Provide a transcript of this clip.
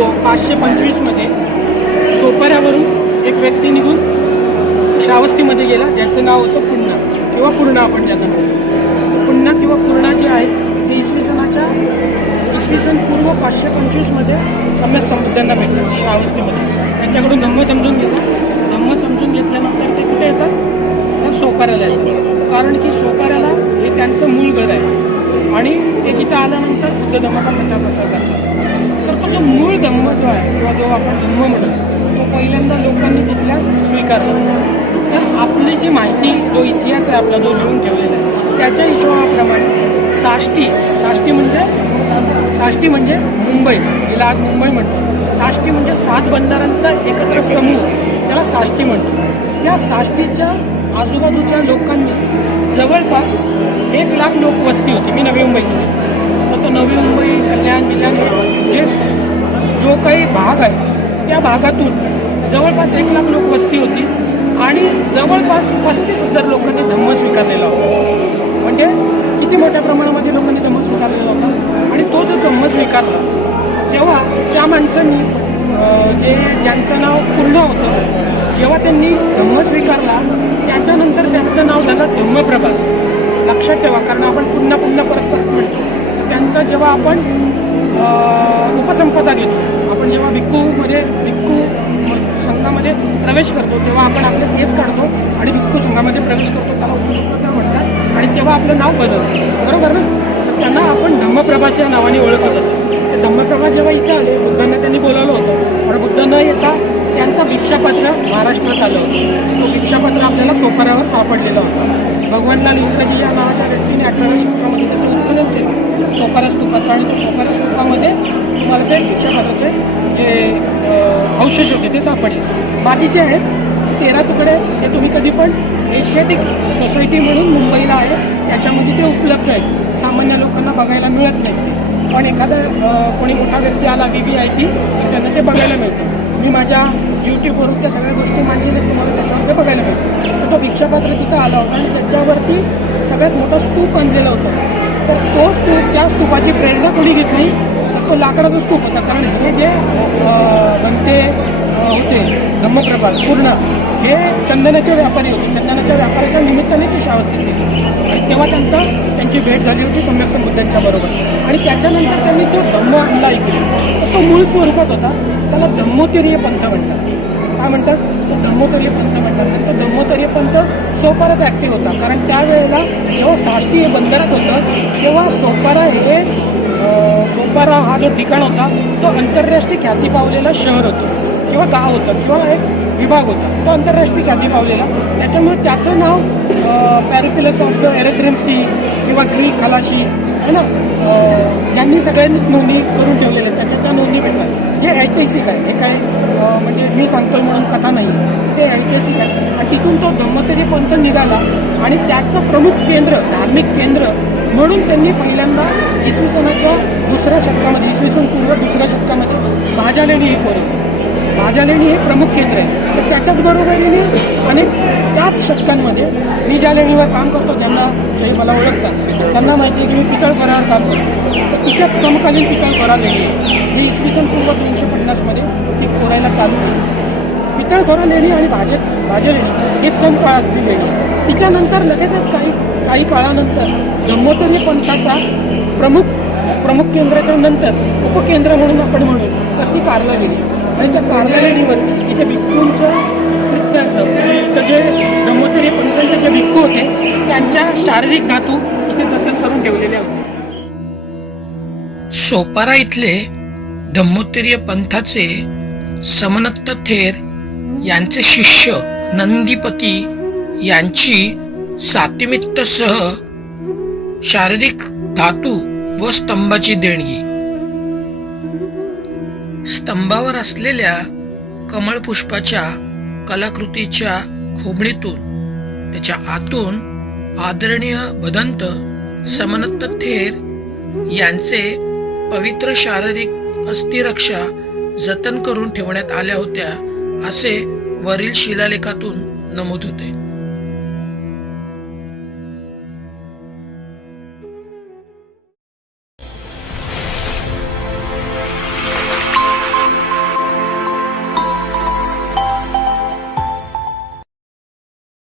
दो पाचशे पंचवीसमध्ये सोपाऱ्यावरून एक व्यक्ती निघून श्रावस्तीमध्ये गेला ज्याचं नाव होतं पुन्हा किंवा पूर्णा आपण ज्यांना म्हणतो. पुन्हा किंवा पूर्णा जे आहेत ते इसवी सणाच्या इसवी सन पूर्व पाचशे पंचवीसमध्ये सम्यक समृद्धांना भेटतात श्रावस्तीमध्ये. त्यांच्याकडून धम्म समजून घेतात धम्म समजून घेतल्यानंतर ते कुठे येतात? तर सोपाऱ्याला येतात. कारण की सोपाऱ्याला हे त्यांचं मूळ घर आहे. आणि ते तिथं आल्यानंतर बुद्ध धम्माचा प्रचार प्रसार करतात. जो मूळ धम्म जो आहे किंवा जो आपण धम्म म्हणतो तो पहिल्यांदा लोकांनी तिथल्या स्वीकारला. तर आपली जी माहिती जो इतिहास आहे आपला जो लिहून ठेवलेला आहे त्याच्या हिशोबाप्रमाणे साष्टी साष्टी म्हणजे साष्टी म्हणजे मुंबई हिला आज मुंबई म्हणतो. साष्टी म्हणजे सात बंधारांचा एकत्र समूह त्याला साष्टी म्हणतो. त्या साष्टीच्या आजूबाजूच्या लोकांनी जवळपास एक लाख लोक वस्ती होती. मी नवी मुंबईत काही भाग आहे. त्या भागातून जवळपास एक लाख लोक वस्ती होती आणि जवळपास पस्तीस हजार लोकांनी धम्म स्वीकारलेला होता. म्हणजे किती मोठ्या प्रमाणामध्ये लोकांनी धम्म स्वीकारलेला होता? आणि तो जो धम्म स्वीकारला तेव्हा त्या माणसांनी जे ज्यांचं नाव पूर्ण होतं जेव्हा त्यांनी धम्म स्वीकारला त्याच्यानंतर त्यांचं नाव झालं धम्मप्रभास. लक्षात ठेवा कारण आपण पुन्हा पुन्हा परत परत म्हणतो. तर त्यांचा जेव्हा आपण उपसंपदा घेतो आपण जेव्हा भिक्खूमध्ये भिक्खू संघामध्ये प्रवेश करतो तेव्हा आपण आपले केस काढतो आणि भिक्खू संघामध्ये प्रवेश करतो. त्याला उपसंपदा म्हणतात आणि तेव्हा आपलं नाव बदलतं. बरोबर ना? तर त्यांना आपण धम्मप्रभास या नावाने ओळखत. होतो ते धम्मप्रभा जेव्हा इथे आले बुद्धांना त्यांनी बोलावलं होतं. पण बुद्ध न येता त्यांचा भिक्षापत्र महाराष्ट्रात आलं होतं. तो भिक्षापत्र आपल्याला सोपाऱ्यावर सापडलेला होता. भगवानलाल इंग्रजी या नावाच्या व्यक्तीने अठराव्या शतकामध्ये त्याचं उत्खनन केलं. सोपारा स्तूपाचं आणि तो सोपारा स्तूपामध्ये तुम्हाला ते भिक्षापत्राचे जे अवशेष होते ते सापडले. बाकीचे आहेत तेरा तुकडे ते तुम्ही कधी पण एशियाटिक सोसायटी म्हणून मुंबईला आहे त्याच्यामध्ये ते उपलब्ध आहेत. सामान्य लोकांना बघायला मिळत नाही. पण एखादा कोणी मोठा व्यक्ती आला व्ही व्ही आय पी तर त्यांना ते बघायला मिळतं. मी माझ्या यूट्यूबवरून त्या सगळ्या गोष्टी मांडलेल्या तुम्हाला त्याच्यामध्ये बघायला मिळतं. तर तो भिक्षापात्र तिथं आला होता आणि त्याच्यावरती सगळ्यात मोठा स्तूप आणलेला होता. तर तो स्तूप त्या स्तूपाची प्रेरणा कोणी घेतली? तो लाकडाचा स्तूप होता. कारण हे जे बनते होते धम्मप्रभास पूर्ण हे चंदनाचे व्यापारी होते. चंदनाच्या व्यापाराच्या निमित्ताने ते शावस्थित केले आणि तेव्हा त्यांचा त्यांची भेट झाली होती सम्यक संबुद्धांच्या बरोबर. आणि त्याच्यानंतर त्यांनी जो धम्म आणला इकडे तो मूळ स्वरूपात होता. त्याला धम्मोत्तरीय पंथ म्हणतात. काय म्हणतात? तो धम्मोत्तरीय पंथ म्हणतात. आणि तो धम्मोतरीय पंथ सोपारात ॲक्टिव्ह होता. कारण त्यावेळेला जेव्हा साष्टी हे बंदरात होतं तेव्हा सोपारा हे सोमवारा सोपारा हा जो ठिकाण होता तो आंतरराष्ट्रीय ख्याती पावलेला शहर होतं. किंवा गाव होतं किंवा एक विभाग होता. तो आंतरराष्ट्रीय ख्याती पावलेला. त्याच्यामुळे त्याचं नाव पॅरिपिलस ऑफ द सी किंवा ग्रीक खलाशी है ना? यांनी सगळ्यांनी नोंदणी करून ठेवलेल्या आहेत. त्याच्या त्या नोंदणी भेटतात. हे ऐतिहासिक आहे. हे काय म्हणजे मी सांगतोय म्हणून कथा नाही. ते ऐतिहासिक आहे. आणि तिथून तो धम्म पंथ निघाला आणि त्याचं प्रमुख केंद्र धार्मिक केंद्र म्हणून त्यांनी पहिल्यांदा इसवी सनाच्या दुसऱ्या शतकामध्ये इसवी सन पूर्व दुसऱ्या शतकामध्ये भाजालेणी हे कोरली भाजालेणी हे प्रमुख केंद्र आहे. तर त्याच्याच बरोबरीने आणि त्याच शतकांमध्ये मी ज्या लेणीवर काम करतो ज्यांना जे मला ओळखतात. त्यांना माहिती आहे की मी पितळ घरावर काम करतो. तर तिच्याच समकालीन पितळ घरा लेणी आहे. ही इसवी सन पूर्व दोनशे पन्नासमध्ये ती कोरायला चालू झाली. पितळ लेणी आणि भाजे भाजे लेणी हे समकाळातली लेणी तिच्यानंतर लगेचच काही काही काळानंतर धम्मोत्तरी पंथाचा प्रमुख प्रमुख केंद्राच्या नंतर उपकेंद्र म्हणून आपण म्हणू तर ती कारला लेणी आणि त्या कारला लेणीवर इथे भिक्खूंच्या प्रित्यर्थ जे धम्मोत्तरी पंथांचे जे भिक्खू होते त्यांच्या शारीरिक धातू इथे जतन करून ठेवलेले होते सोपारा इथले धम्मोत्तरीय पंथाचे समनत्त थेर यांचे शिष्य नंदीपती यांची सातिमित्तसह शारीरिक धातू व स्तंभाची देणगी. स्तंभावर असलेल्या कमळपुष्पाच्या कलाकृतीच्या खोबणीतून त्याच्या आतून आदरणीय भदंत समनत्त थेर यांचे पवित्र शारीरिक अस्थिरक्षा जतन करून ठेवण्यात आल्या होत्या. असे वरील शिलालेखातून नमूद होते.